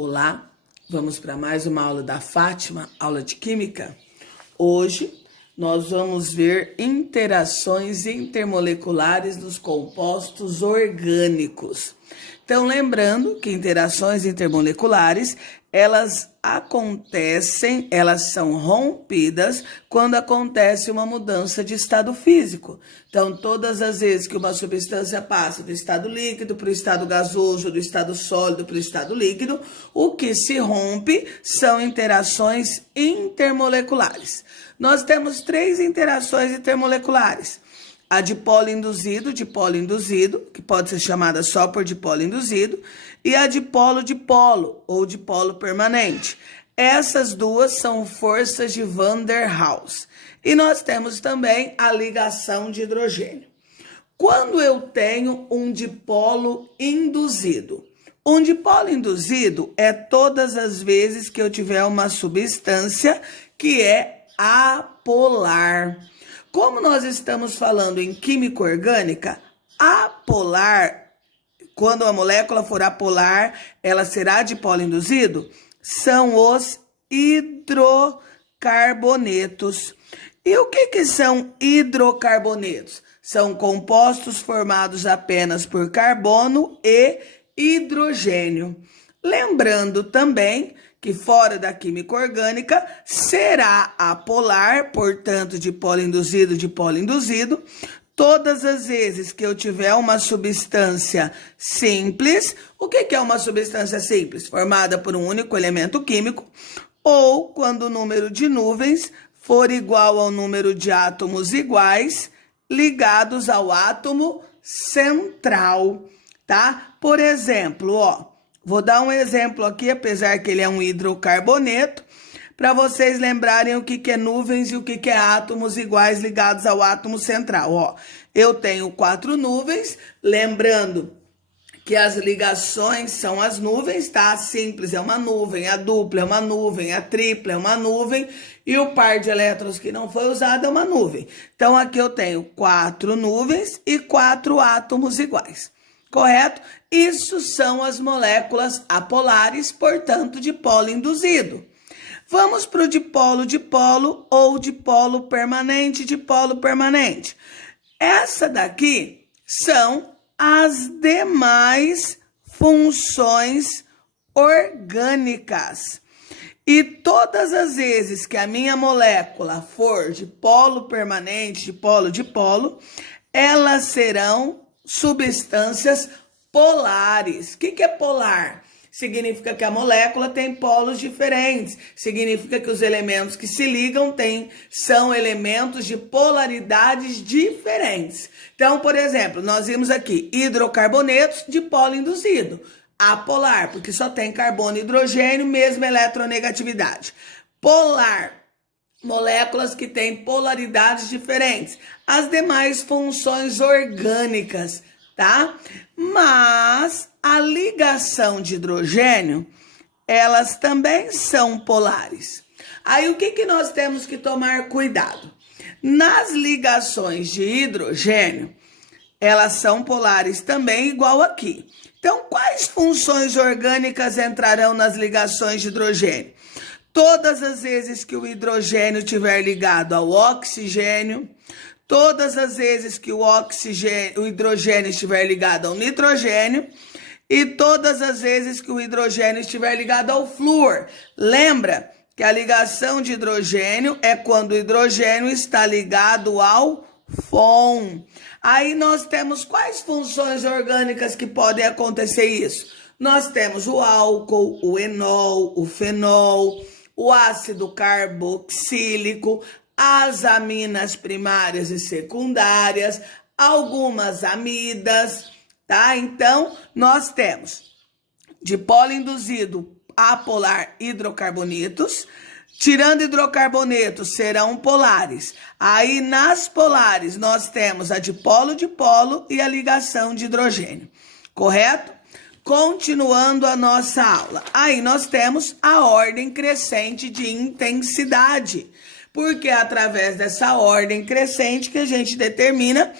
Olá, vamos para mais uma aula da Fátima, aula de Química. Hoje nós vamos ver interações intermoleculares dos compostos orgânicos. Então, lembrando que interações intermoleculares, elas são rompidas quando acontece uma mudança de estado físico. Então, todas as vezes que uma substância passa do estado líquido para o estado gasoso, do estado sólido para o estado líquido, o que se rompe são interações intermoleculares. Nós temos 3 interações intermoleculares. A dipolo induzido, que pode ser chamada só por dipolo induzido, e a dipolo-dipolo, ou dipolo permanente. Essas duas são forças de Van der Waals. E nós temos também a ligação de hidrogênio. Quando eu tenho um dipolo induzido? Um dipolo induzido é todas as vezes que eu tiver uma substância que é apolar. Como nós estamos falando em química orgânica, apolar, quando a molécula for apolar, ela será dipolo induzido, são os hidrocarbonetos. E o que são hidrocarbonetos? São compostos formados apenas por carbono e hidrogênio. Lembrando também que fora da química orgânica será apolar, portanto, dipolo induzido, todas as vezes que eu tiver uma substância simples. O que é uma substância simples? Formada por um único elemento químico, ou quando o número de nuvens for igual ao número de átomos iguais ligados ao átomo central, tá? Por exemplo, vou dar um exemplo aqui, apesar que ele é um hidrocarboneto, para vocês lembrarem o que é nuvens e o que é átomos iguais ligados ao átomo central. Eu tenho 4 nuvens, lembrando que as ligações são as nuvens, tá? A simples é uma nuvem, a dupla é uma nuvem, a tripla é uma nuvem e o par de elétrons que não foi usado é uma nuvem. Então, aqui eu tenho 4 nuvens e 4 átomos iguais. Correto? Isso são as moléculas apolares, portanto, dipolo induzido. Vamos para o dipolo-dipolo ou dipolo permanente. Essa daqui são as demais funções orgânicas. E todas as vezes que a minha molécula for dipolo permanente, dipolo, elas serão substâncias polares. O que é polar? Significa que a molécula tem polos diferentes. Significa que os elementos que se ligam são elementos de polaridades diferentes. Então, por exemplo, nós vimos aqui hidrocarbonetos dipolo induzido. Apolar, porque só tem carbono e hidrogênio, mesma eletronegatividade. Polar, moléculas que têm polaridades diferentes. As demais funções orgânicas, tá? Mas a ligação de hidrogênio, elas também são polares. Aí o que nós temos que tomar cuidado? Nas ligações de hidrogênio, elas são polares também, igual aqui. Então, quais funções orgânicas entrarão nas ligações de hidrogênio? Todas as vezes que o hidrogênio estiver ligado ao oxigênio, todas as vezes que o hidrogênio estiver ligado ao nitrogênio e todas as vezes que o hidrogênio estiver ligado ao flúor. Lembra que a ligação de hidrogênio é quando o hidrogênio está ligado ao FON. Aí nós temos quais funções orgânicas que podem acontecer isso? Nós temos o álcool, o enol, o fenol, o ácido carboxílico, as aminas primárias e secundárias, algumas amidas, tá? Então, nós temos dipolo induzido apolar hidrocarbonetos. Tirando hidrocarbonetos, serão polares. Aí, nas polares, nós temos a dipolo-dipolo e a ligação de hidrogênio. Correto? Continuando a nossa aula. Aí, nós temos a ordem crescente de intensidade. Porque é através dessa ordem crescente que a gente determina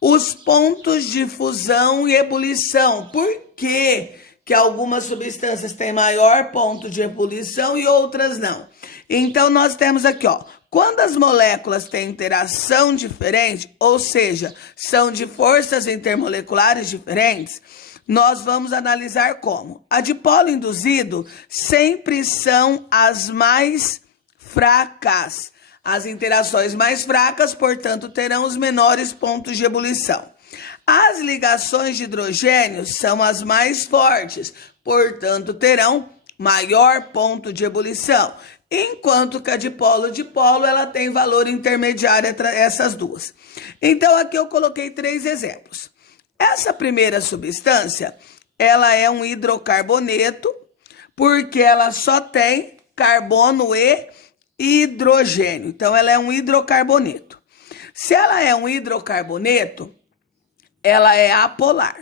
os pontos de fusão e ebulição. Por que que algumas substâncias têm maior ponto de ebulição e outras não. Então, nós temos aqui, ó, quando as moléculas têm interação diferente, ou seja, são de forças intermoleculares diferentes, nós vamos analisar como. A dipolo induzido sempre são as mais fracas. As interações mais fracas, portanto, terão os menores pontos de ebulição. As ligações de hidrogênio são as mais fortes, portanto, terão maior ponto de ebulição. Enquanto que a dipolo ela tem valor intermediário entre essas duas. Então, aqui eu coloquei 3 exemplos. Essa primeira substância, ela é um hidrocarboneto, porque ela só tem carbono e hidrogênio. Então, ela é um hidrocarboneto. Se ela é um hidrocarboneto, ela é apolar.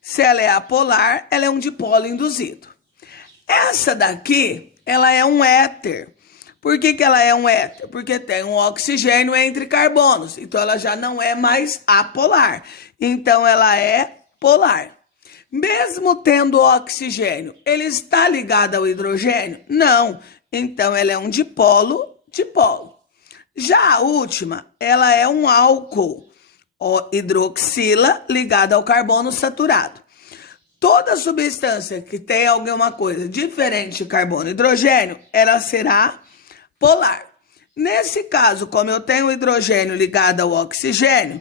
Se ela é apolar, ela é um dipolo induzido. Essa daqui, ela é um éter. Por que ela é um éter? Porque tem um oxigênio entre carbonos. Então, ela já não é mais apolar. Então, ela é polar. Mesmo tendo oxigênio, ele está ligado ao hidrogênio? Não. Então, ela é um dipolo. Já a última, ela é um álcool. Hidroxila ligada ao carbono saturado. Toda substância que tem alguma coisa diferente de carbono e hidrogênio, ela será polar. Nesse caso, como eu tenho o hidrogênio ligado ao oxigênio,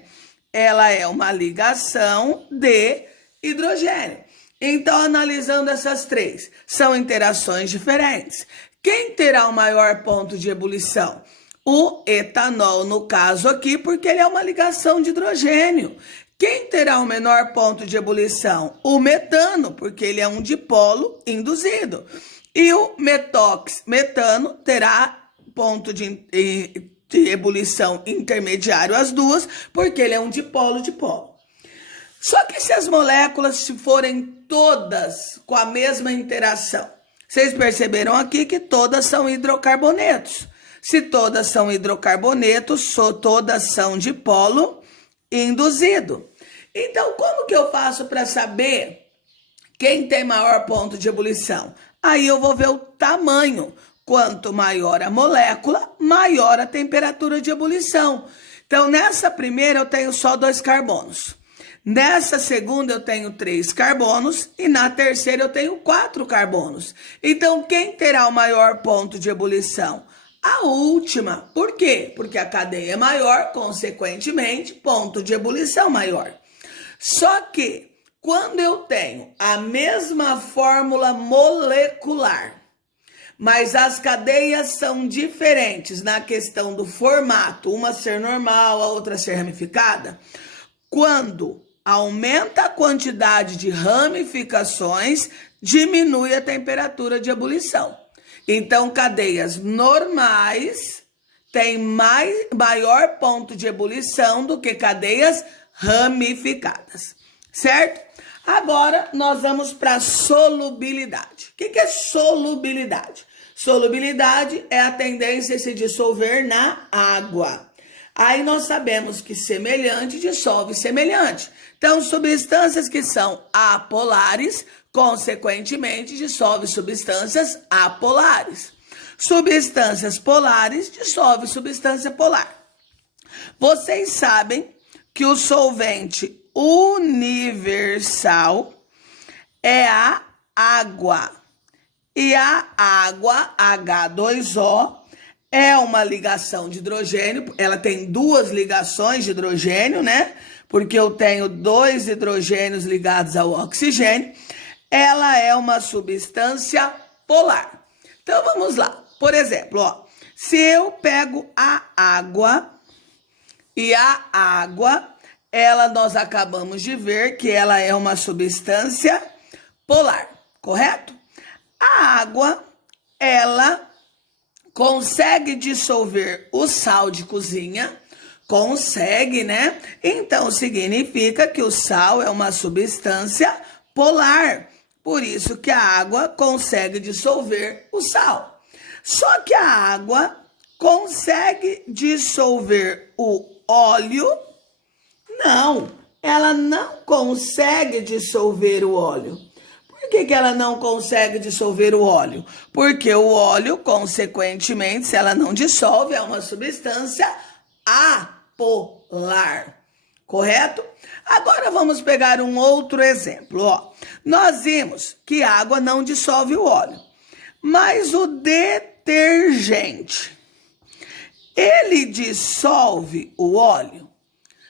ela é uma ligação de hidrogênio. Então, analisando essas 3, são interações diferentes. Quem terá o maior ponto de ebulição? O etanol, no caso aqui, porque ele é uma ligação de hidrogênio. Quem terá o menor ponto de ebulição? O metano, porque ele é um dipolo induzido. E o metano terá ponto de ebulição intermediário as duas, porque ele é um dipolo. Só que se as moléculas forem todas com a mesma interação, vocês perceberam aqui que todas são hidrocarbonetos. Se todas são hidrocarbonetos, todas são dipolo induzido. Então, como que eu faço para saber quem tem maior ponto de ebulição? Aí eu vou ver o tamanho. Quanto maior a molécula, maior a temperatura de ebulição. Então, nessa primeira eu tenho só 2 carbonos. Nessa segunda eu tenho 3 carbonos e na terceira eu tenho 4 carbonos. Então, quem terá o maior ponto de ebulição? A última. Por quê? Porque a cadeia é maior, consequentemente, ponto de ebulição maior. Só que, quando eu tenho a mesma fórmula molecular, mas as cadeias são diferentes na questão do formato, uma ser normal, a outra ser ramificada, quando aumenta a quantidade de ramificações, diminui a temperatura de ebulição. Então, cadeias normais têm maior ponto de ebulição do que cadeias ramificadas, certo? Agora, nós vamos para a solubilidade. O que é solubilidade? Solubilidade é a tendência a se dissolver na água. Aí nós sabemos que semelhante dissolve semelhante. Então, substâncias que são apolares, consequentemente, dissolve substâncias apolares. Substâncias polares dissolve substância polar. Vocês sabem que o solvente universal é a água. E a água, H2O, é uma ligação de hidrogênio. Ela tem 2 ligações de hidrogênio, né? Porque eu tenho 2 hidrogênios ligados ao oxigênio. Ela é uma substância polar. Então, vamos lá. Por exemplo, ó, se eu pego a água e a água, nós acabamos de ver que ela é uma substância polar, correto? A água, ela consegue dissolver o sal de cozinha? Consegue, né? Então, significa que o sal é uma substância polar. Por isso que a água consegue dissolver o sal. Só que a água consegue dissolver o óleo? Não, ela não consegue dissolver o óleo. Por que ela não consegue dissolver o óleo? Porque o óleo, consequentemente, se ela não dissolve, é uma substância apolar. Correto? Agora vamos pegar um outro exemplo. Ó. Nós vimos que a água não dissolve o óleo, mas o detergente, ele dissolve o óleo?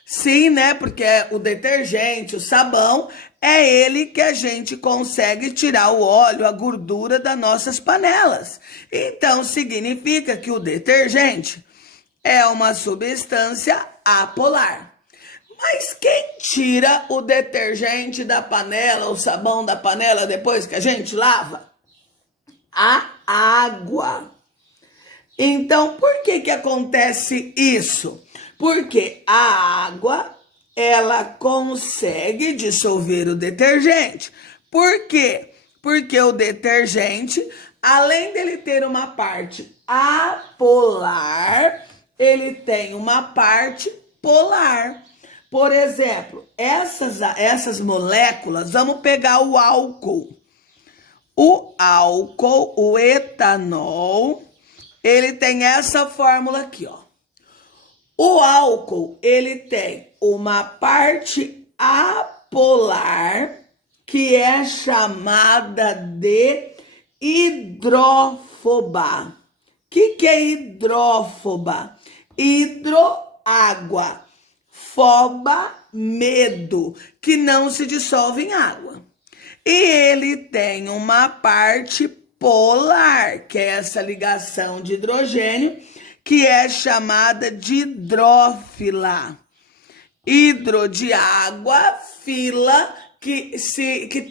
Sim, né? Porque o detergente, o sabão, é ele que a gente consegue tirar o óleo, a gordura das nossas panelas. Então, significa que o detergente é uma substância apolar. Mas quem tira o detergente da panela, o sabão da panela depois que a gente lava? A água. Então, por que acontece isso? Porque a água, ela consegue dissolver o detergente. Por quê? Porque o detergente, além dele ter uma parte apolar, ele tem uma parte polar. Por exemplo, essas moléculas, vamos pegar o álcool. O álcool, o etanol, ele tem essa fórmula aqui, ó. O álcool, ele tem uma parte apolar, que é chamada de hidrófoba. O que é hidrófoba? Hidroágua. Foba, medo, que não se dissolve em água. E ele tem uma parte polar, que é essa ligação de hidrogênio, que é chamada de hidrófila. Hidro de água, fila, que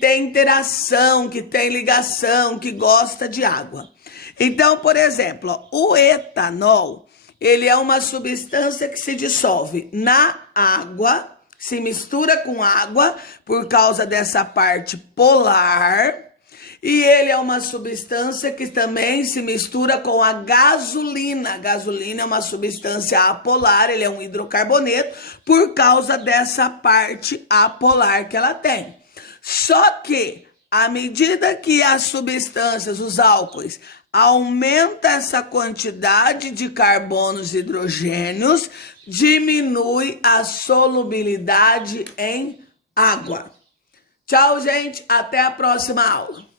tem interação, que tem ligação, que gosta de água. Então, por exemplo, ó, o etanol, ele é uma substância que se dissolve na água, se mistura com água por causa dessa parte polar. E ele é uma substância que também se mistura com a gasolina. A gasolina é uma substância apolar, ele é um hidrocarboneto por causa dessa parte apolar que ela tem. Só que, à medida que as substâncias, os álcoois, aumenta essa quantidade de carbonos e hidrogênios, diminui a solubilidade em água. Tchau, gente. Até a próxima aula.